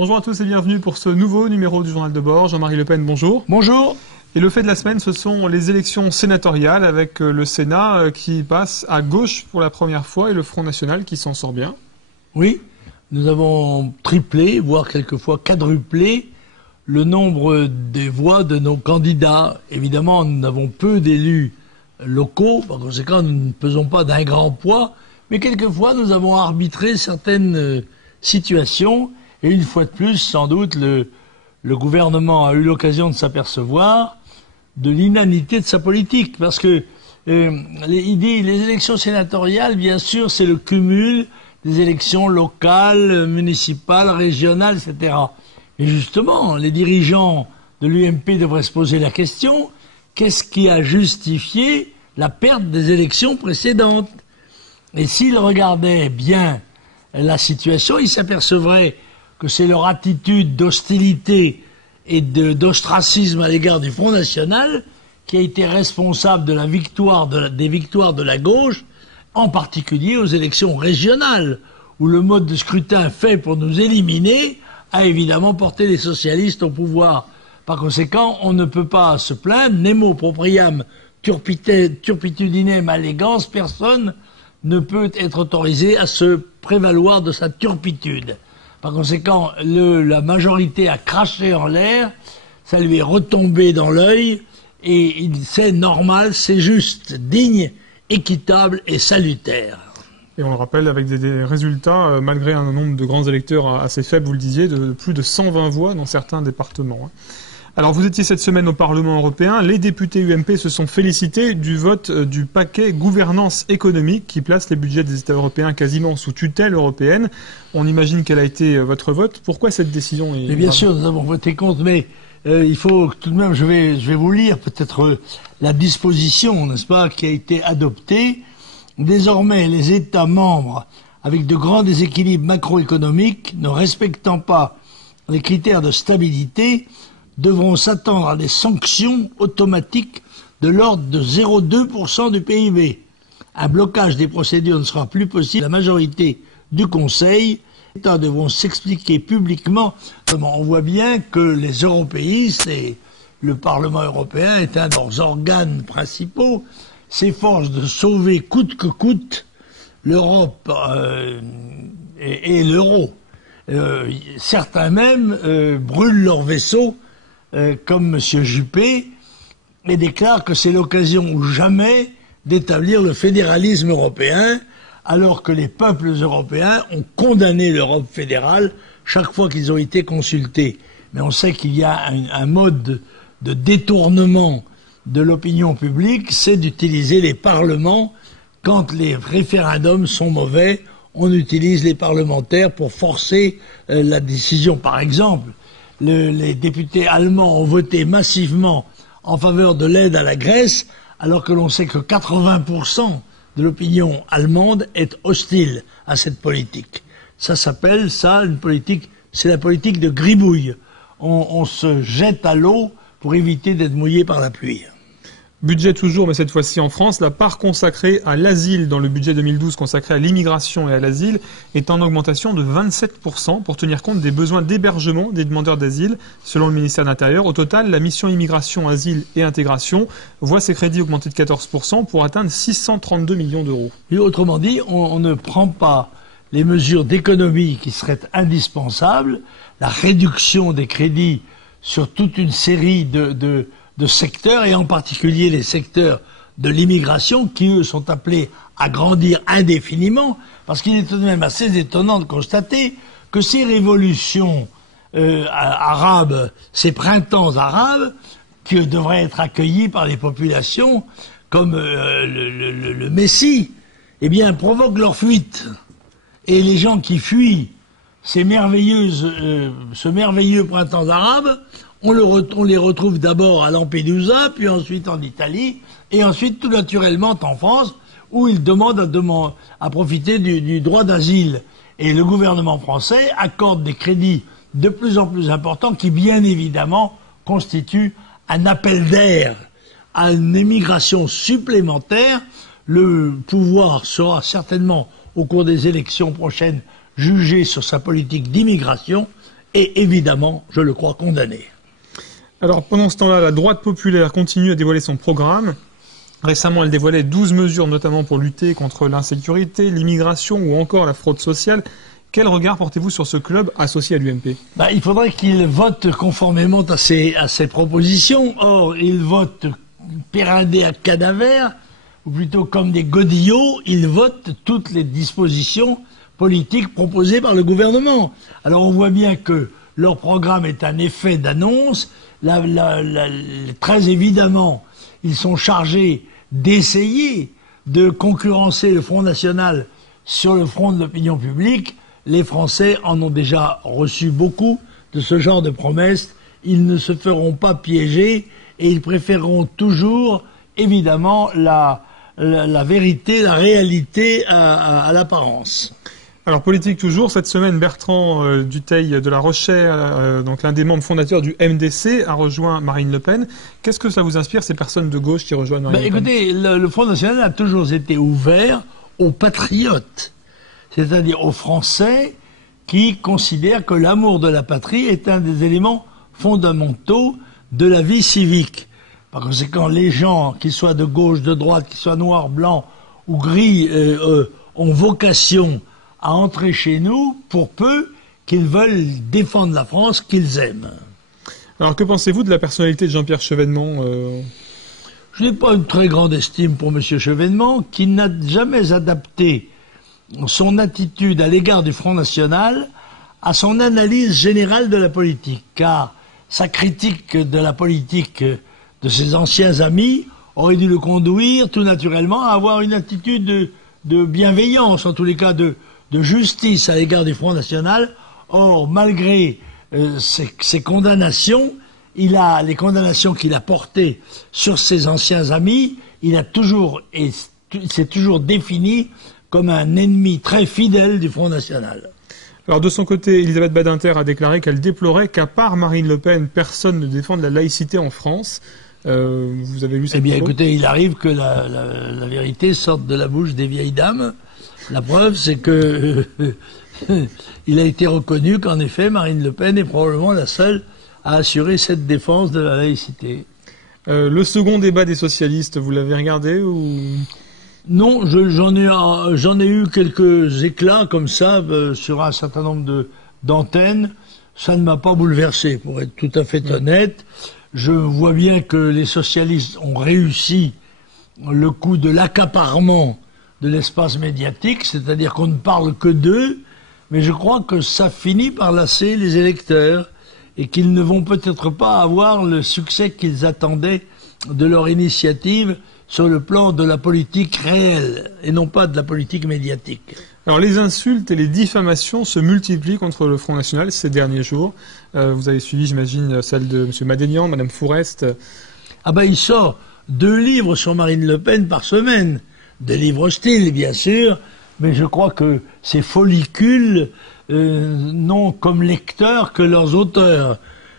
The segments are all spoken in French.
Bonjour à tous et bienvenue pour ce nouveau numéro du Journal de bord. Jean-Marie Le Pen, bonjour. Bonjour. Et le fait de la semaine, ce sont les élections sénatoriales avec le Sénat qui passe à gauche pour la première fois et le Front National qui s'en sort bien. Oui, nous avons triplé, voire quelquefois quadruplé le nombre des voix de nos candidats. Évidemment, nous avons peu d'élus locaux, par conséquent, nous ne pesons pas d'un grand poids, mais quelquefois, nous avons arbitré certaines situations, et une fois de plus, sans doute, le gouvernement a eu l'occasion de s'apercevoir de l'inanité de sa politique, parce que les élections sénatoriales, bien sûr, c'est le cumul des élections locales, municipales, régionales, etc. Et justement, les dirigeants de l'UMP devraient se poser la question, qu'est-ce qui a justifié la perte des élections précédentes? Et s'ils regardaient bien la situation, ils s'apercevraient que c'est leur attitude d'hostilité et d'ostracisme à l'égard du Front National qui a été responsable de la victoire des victoires de la gauche, en particulier aux élections régionales, où le mode de scrutin fait pour nous éliminer a évidemment porté les socialistes au pouvoir. Par conséquent, on ne peut pas se plaindre, nemo propriam turpitudinem allegans, personne ne peut être autorisé à se prévaloir de sa turpitude. Par conséquent, la majorité a craché en l'air, ça lui est retombé dans l'œil, et c'est normal, c'est juste, digne, équitable et salutaire. Et on le rappelle avec des résultats, malgré un nombre de grands électeurs assez faible, vous le disiez, de plus de 120 voix dans certains départements. Alors vous étiez cette semaine au Parlement européen, les députés UMP se sont félicités du vote du paquet gouvernance économique qui place les budgets des États européens quasiment sous tutelle européenne. On imagine quel a été votre vote. Pourquoi cette décision est... Mais bien sûr, nous avons voté contre, mais il faut tout de même, je vais vous lire peut-être la disposition, n'est-ce pas, qui a été adoptée. Désormais, les États membres, avec de grands déséquilibres macroéconomiques, ne respectant pas les critères de stabilité, devront s'attendre à des sanctions automatiques de l'ordre de 0,2% du PIB. Un blocage des procédures ne sera plus possible. La majorité du Conseil, les États devront s'expliquer publiquement. On voit bien que les européistes, et le Parlement européen est un de leurs organes principaux, s'efforcent de sauver coûte que coûte l'Europe et l'euro. Certains même brûlent leur vaisseau, comme M. Juppé, et déclare que c'est l'occasion ou jamais d'établir le fédéralisme européen, alors que les peuples européens ont condamné l'Europe fédérale chaque fois qu'ils ont été consultés. Mais on sait qu'il y a un mode de détournement de l'opinion publique, c'est d'utiliser les parlements. Quand les référendums sont mauvais, on utilise les parlementaires pour forcer la décision. Par exemple, les députés allemands ont voté massivement en faveur de l'aide à la Grèce, alors que l'on sait que 80% de l'opinion allemande est hostile à cette politique. Ça s'appelle, une politique, c'est la politique de gribouille. On se jette à l'eau pour éviter d'être mouillé par la pluie. Budget toujours, mais cette fois-ci en France, la part consacrée à l'asile dans le budget 2012 consacré à l'immigration et à l'asile est en augmentation de 27% pour tenir compte des besoins d'hébergement des demandeurs d'asile, selon le ministère de l'Intérieur. Au total, la mission immigration, asile et intégration voit ses crédits augmenter de 14% pour atteindre 632 millions d'euros. Et autrement dit, on ne prend pas les mesures d'économie qui seraient indispensables, la réduction des crédits sur toute une série de secteurs, et en particulier les secteurs de l'immigration, qui, eux, sont appelés à grandir indéfiniment, parce qu'il est tout de même assez étonnant de constater que ces révolutions arabes, ces printemps arabes, qui devraient être accueillis par les populations comme le Messie, eh bien, provoquent leur fuite. Et les gens qui fuient ce merveilleux printemps arabe, on les retrouve d'abord à Lampedusa, puis ensuite en Italie, et ensuite tout naturellement en France, où ils demandent à profiter du droit d'asile. Et le gouvernement français accorde des crédits de plus en plus importants qui, bien évidemment, constituent un appel d'air à une émigration supplémentaire. Le pouvoir sera certainement, au cours des élections prochaines, jugé sur sa politique d'immigration, et évidemment, je le crois, condamné. Alors pendant ce temps-là, la droite populaire continue à dévoiler son programme. Récemment, elle dévoilait 12 mesures, notamment pour lutter contre l'insécurité, l'immigration ou encore la fraude sociale. Quel regard portez-vous sur ce club associé à l'UMP? Il faudrait qu'il vote conformément à ses propositions. Or, il vote périndé à cadavre, ou plutôt comme des godillots, il vote toutes les dispositions politiques proposées par le gouvernement. Alors on voit bien que leur programme est un effet d'annonce. Très évidemment, ils sont chargés d'essayer de concurrencer le Front National sur le front de l'opinion publique. Les Français en ont déjà reçu beaucoup de ce genre de promesses. Ils ne se feront pas piéger et ils préféreront toujours, évidemment, la vérité, la réalité à l'apparence. Alors politique toujours, cette semaine Bertrand Dutheil de la Rochère, donc l'un des membres fondateurs du MDC, a rejoint Marine Le Pen. Qu'est-ce que ça vous inspire, ces personnes de gauche qui rejoignent Marine Le Pen? Écoutez, le Front National a toujours été ouvert aux patriotes, c'est-à-dire aux Français qui considèrent que l'amour de la patrie est un des éléments fondamentaux de la vie civique. Par conséquent, les gens, qu'ils soient de gauche, de droite, qu'ils soient noirs, blancs ou gris, ont vocation à entrer chez nous pour peu qu'ils veulent défendre la France qu'ils aiment. Alors que pensez-vous de la personnalité de Jean-Pierre Chevènement Je n'ai pas une très grande estime pour M. Chevènement, qui n'a jamais adapté son attitude à l'égard du Front National à son analyse générale de la politique, car sa critique de la politique de ses anciens amis aurait dû le conduire tout naturellement à avoir une attitude de bienveillance, en tous les cas de justice à l'égard du Front National. Or, malgré ses condamnations, les condamnations qu'il a portées sur ses anciens amis, s'est toujours défini comme un ennemi très fidèle du Front National. Alors de son côté, Elisabeth Badinter a déclaré qu'elle déplorait qu'à part Marine Le Pen, personne ne défende la laïcité en France. Vous avez lu cette propos ? Écoutez, il arrive que la vérité sorte de la bouche des vieilles dames. La preuve, c'est que il a été reconnu qu'en effet, Marine Le Pen est probablement la seule à assurer cette défense de la laïcité. Le second débat des socialistes, vous l'avez regardé ou... Non, j'en ai eu quelques éclats comme ça sur un certain nombre d'antennes. Ça ne m'a pas bouleversé, pour être tout à fait honnête. Je vois bien que les socialistes ont réussi le coup de l'accaparement de l'espace médiatique, c'est-à-dire qu'on ne parle que d'eux, mais je crois que ça finit par lasser les électeurs et qu'ils ne vont peut-être pas avoir le succès qu'ils attendaient de leur initiative sur le plan de la politique réelle et non pas de la politique médiatique. Alors les insultes et les diffamations se multiplient contre le Front National ces derniers jours. Vous avez suivi, j'imagine, celle de M. Madénian, Mme Fourest. Il sort 2 livres sur Marine Le Pen par semaine. Des livres hostiles, bien sûr, mais je crois que ces follicules n'ont comme lecteurs que leurs auteurs.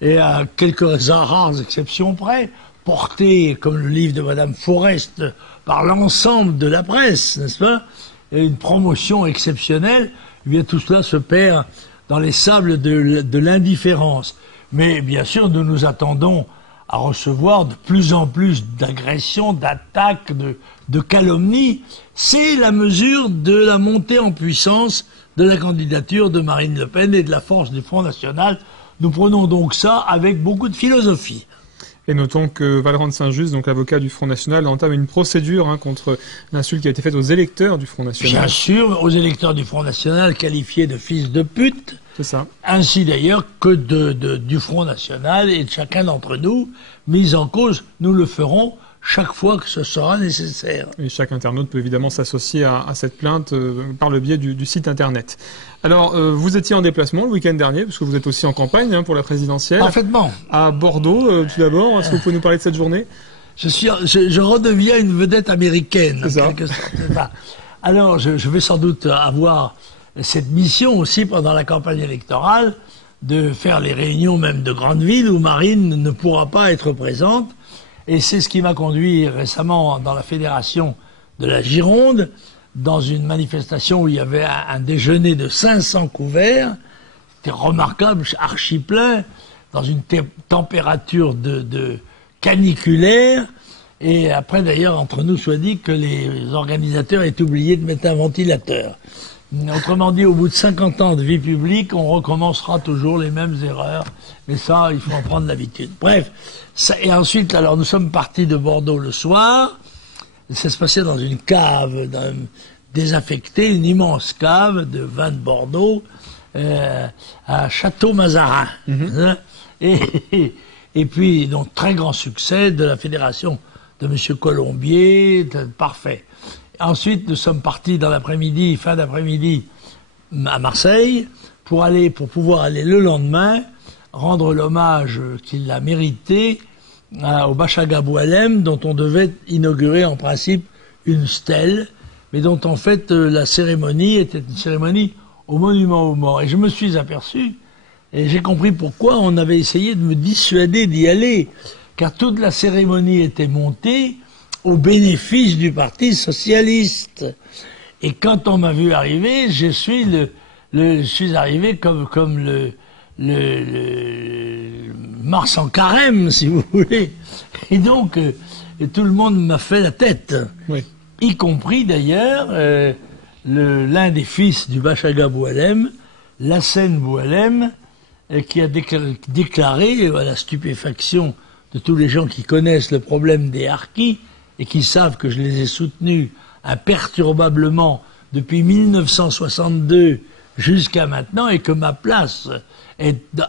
Et à quelques rares exceptions près, portés, comme le livre de Mme Fourest, par l'ensemble de la presse, n'est-ce pas? Et une promotion exceptionnelle, eh bien tout cela se perd dans les sables de l'indifférence. Mais bien sûr, nous nous attendons à recevoir de plus en plus d'agressions, d'attaques, de calomnies. C'est la mesure de la montée en puissance de la candidature de Marine Le Pen et de la force du Front National. Nous prenons donc ça avec beaucoup de philosophie. Et notons que Vallerand de Saint-Just, donc avocat du Front National, entame une procédure contre l'insulte qui a été faite aux électeurs du Front National. Bien sûr, aux électeurs du Front National qualifiés de fils de pute. C'est ça. Ainsi d'ailleurs que du Front National et de chacun d'entre nous, mis en cause, nous le ferons chaque fois que ce sera nécessaire. Et chaque internaute peut évidemment s'associer à cette plainte par le biais du site internet. Alors, vous étiez en déplacement le week-end dernier, parce que vous êtes aussi en campagne pour la présidentielle. Parfaitement. À Bordeaux, tout d'abord. Est-ce que vous pouvez nous parler de cette journée ? Je redeviens une vedette américaine. C'est ça. C'est ça. Alors, je vais sans doute avoir cette mission aussi pendant la campagne électorale de faire les réunions même de grandes villes où Marine ne pourra pas être présente. Et c'est ce qui m'a conduit récemment dans la fédération de la Gironde, dans une manifestation où il y avait un déjeuner de 500 couverts, c'était remarquable, archi plein, dans une température de caniculaire. Et après, d'ailleurs, entre nous soit dit que les organisateurs aient oublié de mettre un ventilateur. Autrement dit, au bout de 50 ans de vie publique, on recommencera toujours les mêmes erreurs. Mais ça, il faut en prendre l'habitude. Bref. Et ensuite, alors, nous sommes partis de Bordeaux le soir. Ça se passait dans une cave désaffectée, une immense cave de vin de Bordeaux, à Château-Mazarin. Et puis, donc, très grand succès de la fédération de M. Colombier, parfait. Ensuite, nous sommes partis dans l'après-midi, fin d'après-midi, à Marseille, pour pouvoir aller le lendemain, rendre l'hommage qu'il a mérité au Bachaga Boualem, dont on devait inaugurer en principe une stèle, mais dont en fait la cérémonie était une cérémonie au monument aux morts. Et je me suis aperçu, et j'ai compris pourquoi on avait essayé de me dissuader d'y aller, car toute la cérémonie était montée au bénéfice du Parti socialiste. Et quand on m'a vu arriver, je suis arrivé comme le Mars en carême, si vous voulez. Et donc, tout le monde m'a fait la tête. Oui. Y compris d'ailleurs l'un des fils du Bachaga Boualem, Lassène Boualem, qui a déclaré, à la stupéfaction de tous les gens qui connaissent le problème des harkis et qui savent que je les ai soutenus imperturbablement depuis 1962 jusqu'à maintenant, et que ma place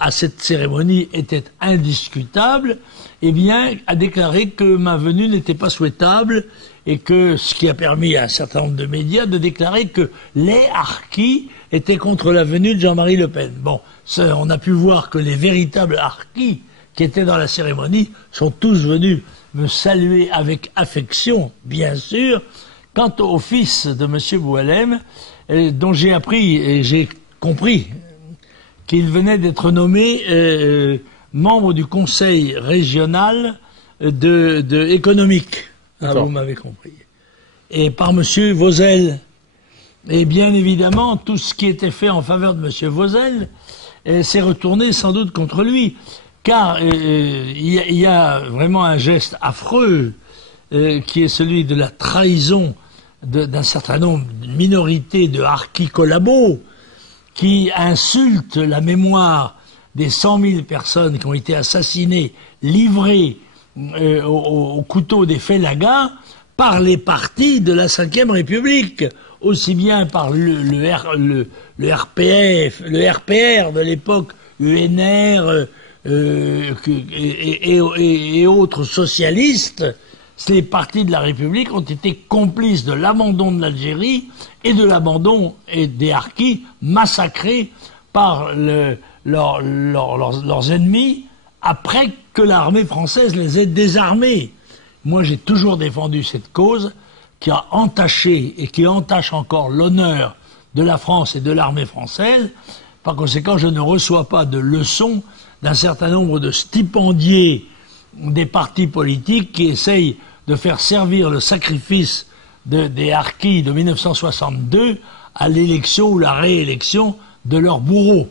à cette cérémonie était indiscutable, eh bien, a déclaré que ma venue n'était pas souhaitable, et que ce qui a permis à un certain nombre de médias de déclarer que les harkis étaient contre la venue de Jean-Marie Le Pen. Bon, on a pu voir que les véritables harkis qui étaient dans la cérémonie sont tous venus me saluer avec affection, bien sûr. Quant au fils de M. Boualem, dont j'ai appris et j'ai compris qu'il venait d'être nommé membre du conseil régional économique. Ah, vous m'avez compris. Et par M. Vauzel. Et bien évidemment, tout ce qui était fait en faveur de M. Vauzel s'est retourné sans doute contre lui. Car il y a vraiment un geste affreux qui est celui de la trahison d'un certain nombre de minorités de harkis collabos qui insultent la mémoire des 100 000 personnes qui ont été assassinées, livrées au couteau des félagas par les partis de la Ve République, aussi bien par le RPF, le RPR de l'époque, UNR et autres socialistes. Ces partis de la République ont été complices de l'abandon de l'Algérie et de l'abandon des harkis massacrés par leurs ennemis après que l'armée française les ait désarmés. Moi, j'ai toujours défendu cette cause qui a entaché et qui entache encore l'honneur de la France et de l'armée française. Par conséquent, je ne reçois pas de leçons d'un certain nombre de stipendiés des partis politiques qui essayent de faire servir le sacrifice des harkis de 1962 à l'élection ou la réélection de leurs bourreaux.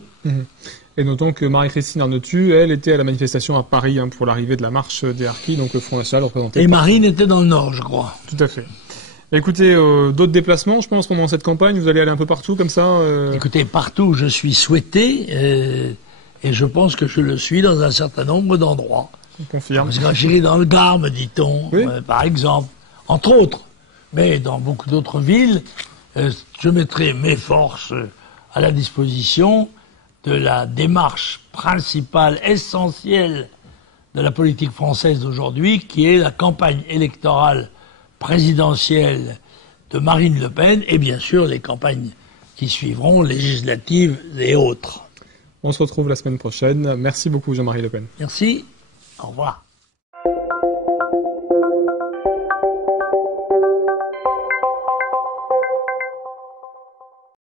Et notons que Marie-Christine Arnotu, elle, était à la manifestation à Paris pour l'arrivée de la marche des harkis, donc le Front National représenté. Et Marine était dans le Nord, je crois. Tout à fait. Écoutez, d'autres déplacements, je pense, pendant cette campagne, vous allez aller un peu partout comme ça Écoutez, partout où je suis souhaité, et je pense que je le suis dans un certain nombre d'endroits. On confirme. Parce que j'irai dans le Gard, me dit-on, oui. Par exemple, entre autres. Mais dans beaucoup d'autres villes, je mettrai mes forces à la disposition de la démarche principale, essentielle de la politique française d'aujourd'hui, qui est la campagne électorale présidentielle de Marine Le Pen, et bien sûr les campagnes qui suivront, législatives et autres. On se retrouve la semaine prochaine. Merci beaucoup Jean-Marie Le Pen. Merci. Au revoir.